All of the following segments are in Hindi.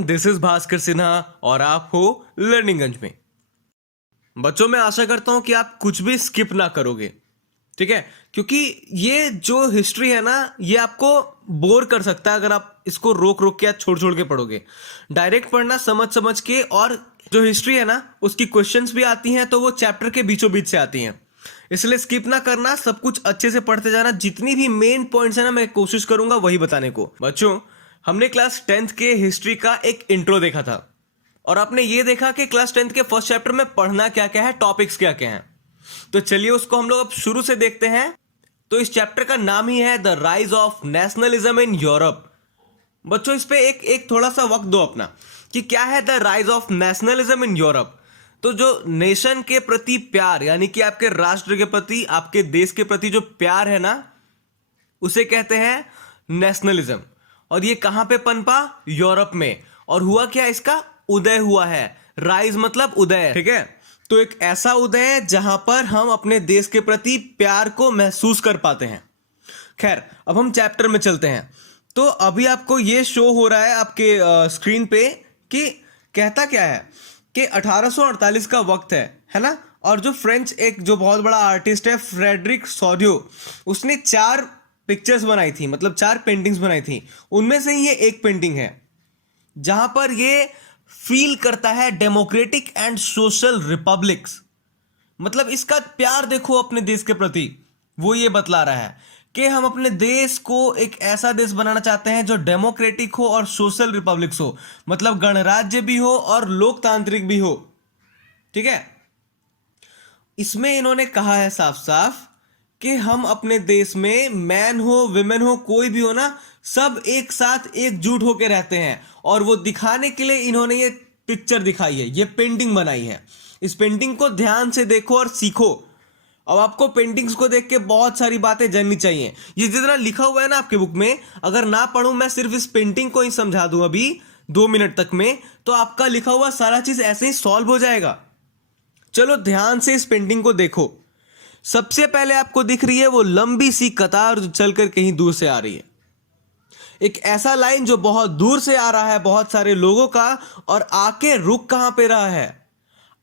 Everyone, this is Bhaskar Sinha और आप हो लर्निंगगंज में। बच्चों, मैं आशा करता हूं कि आप कुछ भी स्किप ना करोगे, ठीक है? क्योंकि ये जो हिस्ट्री है ना, ये आपको बोर कर सकता है अगर आप इसको रोक रोक के या छोड़ छोड़ के पढ़ोगे। डायरेक्ट पढ़ना समझ समझ के, और जो हिस्ट्री है ना उसकी क्वेश्चंस भी आती हैं तो वो चैप्टर के बीचों बीच से आती हैं, इसलिए स्किप ना करना, सब कुछ अच्छे से पढ़ते जाना। जितनी भी मेन पॉइंट्स है ना मैं कोशिश करूंगा वही बताने को। बच्चों, हमने क्लास 10th के हिस्ट्री का एक इंट्रो देखा था और आपने ये देखा कि क्लास 10th के फर्स्ट चैप्टर में पढ़ना क्या क्या है, टॉपिक्स क्या क्या हैं। तो चलिए उसको हम लोग अब शुरू से देखते हैं। तो इस चैप्टर का नाम ही है the rise of nationalism in Europe. बच्चों, इस पे एक थोड़ा सा वक्त दो अपना कि क्या है the rise of nationalism in Europe. तो जो नेशन के प्रति प्यार, यानी कि आपके राष्ट्र के प्रति, आपके देश के प्रति जो प्यार है ना, उसे कहते हैं नेशनलिज्म। और ये कहां पे पनपा? यूरोप में। और हुआ क्या? इसका उदय हुआ है। राइज मतलब उदय, ठीक है? तो एक ऐसा उदय है जहां पर हम अपने देश के प्रति प्यार को महसूस कर पाते हैं। खैर, अब हम चैप्टर में चलते हैं। तो अभी आपको ये शो हो रहा है आपके स्क्रीन पे कि कहता क्या है कि 1848 का वक्त है ना? और जो फ्रेंच एक जो बहुत बड़ा आर्टिस्ट है फ्रेडरिक सौडियो, उसने 4 पिक्चर्स बनाई थी, मतलब 4 पेंटिंग्स बनाई थी। उनमें से ही ये एक पेंटिंग है जहां पर ये फील करता है डेमोक्रेटिक एंड सोशल रिपब्लिक्स। मतलब इसका प्यार देखो अपने देश के प्रति। वो ये बतला रहा है कि हम अपने देश को एक ऐसा देश बनाना चाहते हैं जो डेमोक्रेटिक हो और सोशल रिपब्लिक्स हो, मतलब गणराज्य भी हो और लोकतांत्रिक भी हो, ठीक है? इसमें इन्होंने कहा है साफ साफ कि हम अपने देश में मैन हो, विमेन हो, कोई भी हो ना, सब एक साथ एकजुट होकर रहते हैं। और वो दिखाने के लिए इन्होंने ये पिक्चर दिखाई है, ये पेंटिंग बनाई है। इस पेंटिंग को ध्यान से देखो और सीखो। अब आपको पेंटिंग्स को देख के बहुत सारी बातें जाननी चाहिए। ये जितना लिखा हुआ है ना आपके बुक में, अगर ना पढ़ूं मैं, सिर्फ इस पेंटिंग को ही समझा दूं अभी 2 मिनट तक में, तो आपका लिखा हुआ सारा चीज ऐसे ही सॉल्व हो जाएगा। चलो ध्यान से इस पेंटिंग को देखो। सबसे पहले आपको दिख रही है वो लंबी सी कतार जो चलकर कहीं दूर से आ रही है। एक ऐसा लाइन जो बहुत दूर से आ रहा है, बहुत सारे लोगों का, और आके रुक कहां पे रहा है?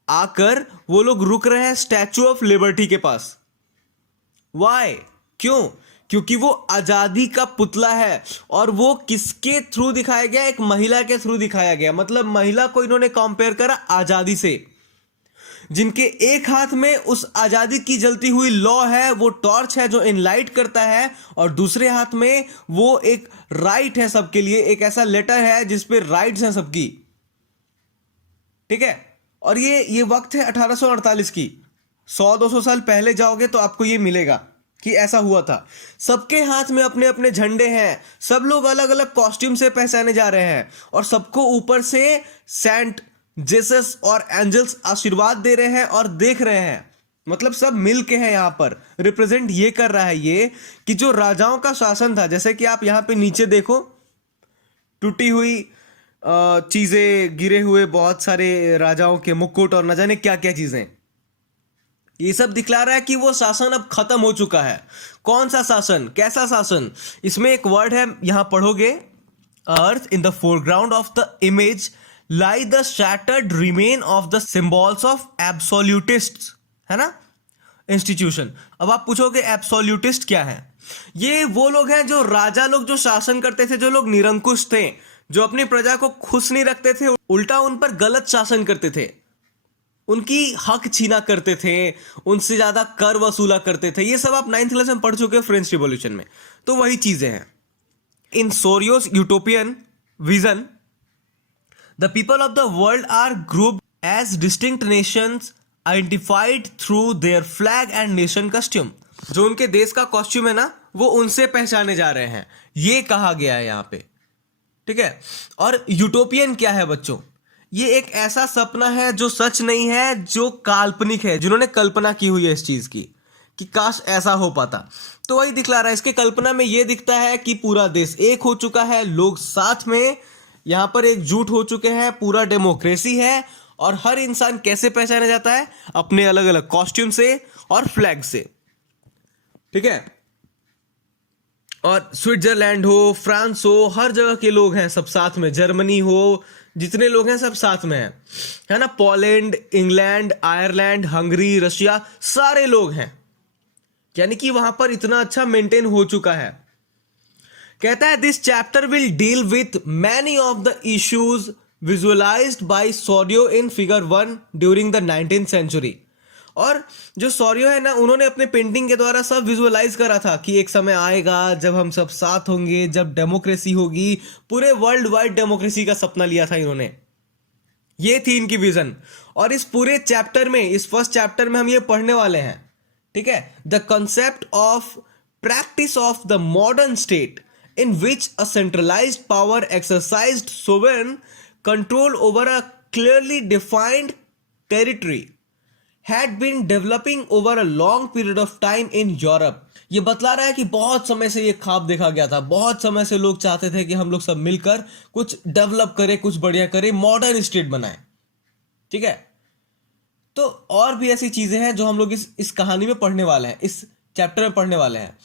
आकर वो लोग रुक रहे हैं स्टैचू ऑफ लिबर्टी के पास। वाई? क्यों? क्योंकि वो आजादी का पुतला है। और वो किसके थ्रू दिखाया गया? एक महिला के थ्रू दिखाया गया। मतलब महिला को इन्होंने कंपेयर करा आजादी से, जिनके एक हाथ में उस आजादी की जलती हुई लौ है, वो टॉर्च है जो इनलाइट करता है, और दूसरे हाथ में वो एक राइट है सबके लिए, एक ऐसा लेटर है जिसपे राइट्स हैं सबकी, ठीक है? और ये वक्त है 1848 की। 100-200 साल पहले जाओगे तो आपको ये मिलेगा कि ऐसा हुआ था। सबके हाथ में अपने अपने झंडे हैं, सब लोग अलग अलग कॉस्ट्यूम से पहचाने जा रहे हैं, और सबको ऊपर से सेंट जेसस और एंजल्स आशीर्वाद दे रहे हैं और देख रहे हैं। मतलब सब मिल के हैं यहां पर। रिप्रेजेंट ये कर रहा है ये कि जो राजाओं का शासन था, जैसे कि आप यहां पे नीचे देखो, टूटी हुई चीजें, गिरे हुए बहुत सारे राजाओं के मुकुट और न जाने क्या क्या चीजें, ये सब दिखला रहा है कि वो शासन अब खत्म हो चुका है। कौन सा शासन? कैसा शासन? इसमें एक वर्ड है, यहां पढ़ोगे, earth in the foreground of the image lie the shattered remain of the symbols of absolutists, है ना, इंस्टीट्यूशन। अब आप पूछोगे एब्सोल्यूटिस्ट क्या है? ये वो लोग हैं जो राजा लोग जो शासन करते थे, जो लोग निरंकुश थे, जो अपनी प्रजा को खुश नहीं रखते थे, उल्टा उन पर गलत शासन करते थे, उनकी हक छीना करते थे, उनसे ज्यादा कर वसूला करते थे। ये सब आप 9th क्लास में पढ़ चुके हो फ्रेंच रिवॉल्यूशन में। तो वही चीजें हैं। In Sorrieu's utopian vision the people of the world are group as distinct nations identified through their flag and nation costume. जो उनके देश का कॉस्ट्यूम है ना, वो उनसे पहचाने जा रहे हैं, ये कहा गया है यहां पे, ठीक है? और यूटोपियन क्या है बच्चों? ये एक ऐसा सपना है जो सच नहीं है, जो काल्पनिक है, जिन्होंने कल्पना की हुई है इस चीज की कि काश ऐसा हो पाता। तो वही दिखला रहा है। इसके कल्पना में ये दिखता है कि पूरा देश एक हो चुका है, लोग साथ में यहां पर एकजुट हो चुके हैं, पूरा डेमोक्रेसी है, और हर इंसान कैसे पहचाना जाता है? अपने अलग अलग कॉस्ट्यूम से और फ्लैग से, ठीक है? और स्विट्जरलैंड हो, फ्रांस हो, हर जगह के लोग हैं सब साथ में, जर्मनी हो, जितने लोग हैं सब साथ में हैं, है ना। Poland, England, Ireland, Hungary, Russia, सारे लोग हैं, यानी कि वहां पर इतना अच्छा मेंटेन हो चुका है। कहता है this chapter will deal with many of the issues visualised by Sorrieu in figure 1 during the 19th century. और जो सोरियो है ना, उन्होंने अपने पेंटिंग के द्वारा सब विजुअलाइज करा था कि एक समय आएगा जब हम सब साथ होंगे, जब डेमोक्रेसी होगी, पूरे वर्ल्ड वाइड डेमोक्रेसी का सपना लिया था इन्होंने। ये थी इनकी विजन। और इस पूरे चैप्टर में, इस फर्स्ट चैप्टर में हम ये पढ़ने वाले हैं, ठीक है, the concept of practice of the modern state in which a centralised power exercised sovereign control over a clearly defined territory had been developing over a long period of time in Europe। ये बतला रहा है कि बहुत समय से ये ख्वाब देखा गया था, बहुत समय से लोग चाहते थे कि हम लोग सब मिलकर कुछ डेवलप करें, कुछ बढ़िया करें, मॉडर्न स्टेट बनाएं, ठीक है। तो और भी ऐसी चीजें हैं जो हम लोग इस कहानी में पढ़ने वाले हैं, इस चैप्टर में पढ़ने वाले हैं।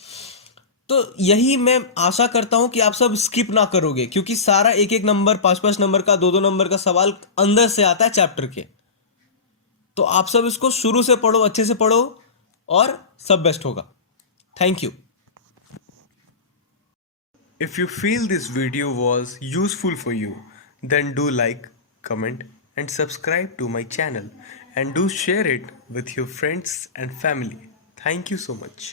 तो यही मैं आशा करता हूं कि आप सब स्किप ना करोगे, क्योंकि सारा एक एक नंबर, 5-5 नंबर का, 2-2 नंबर का सवाल अंदर से आता है चैप्टर के। तो आप सब इसको शुरू से पढ़ो, अच्छे से पढ़ो, और सब बेस्ट होगा। Thank you. If you feel this video was useful for you, then do like, comment, and subscribe to my channel, and do share it with your friends and family. Thank you so much.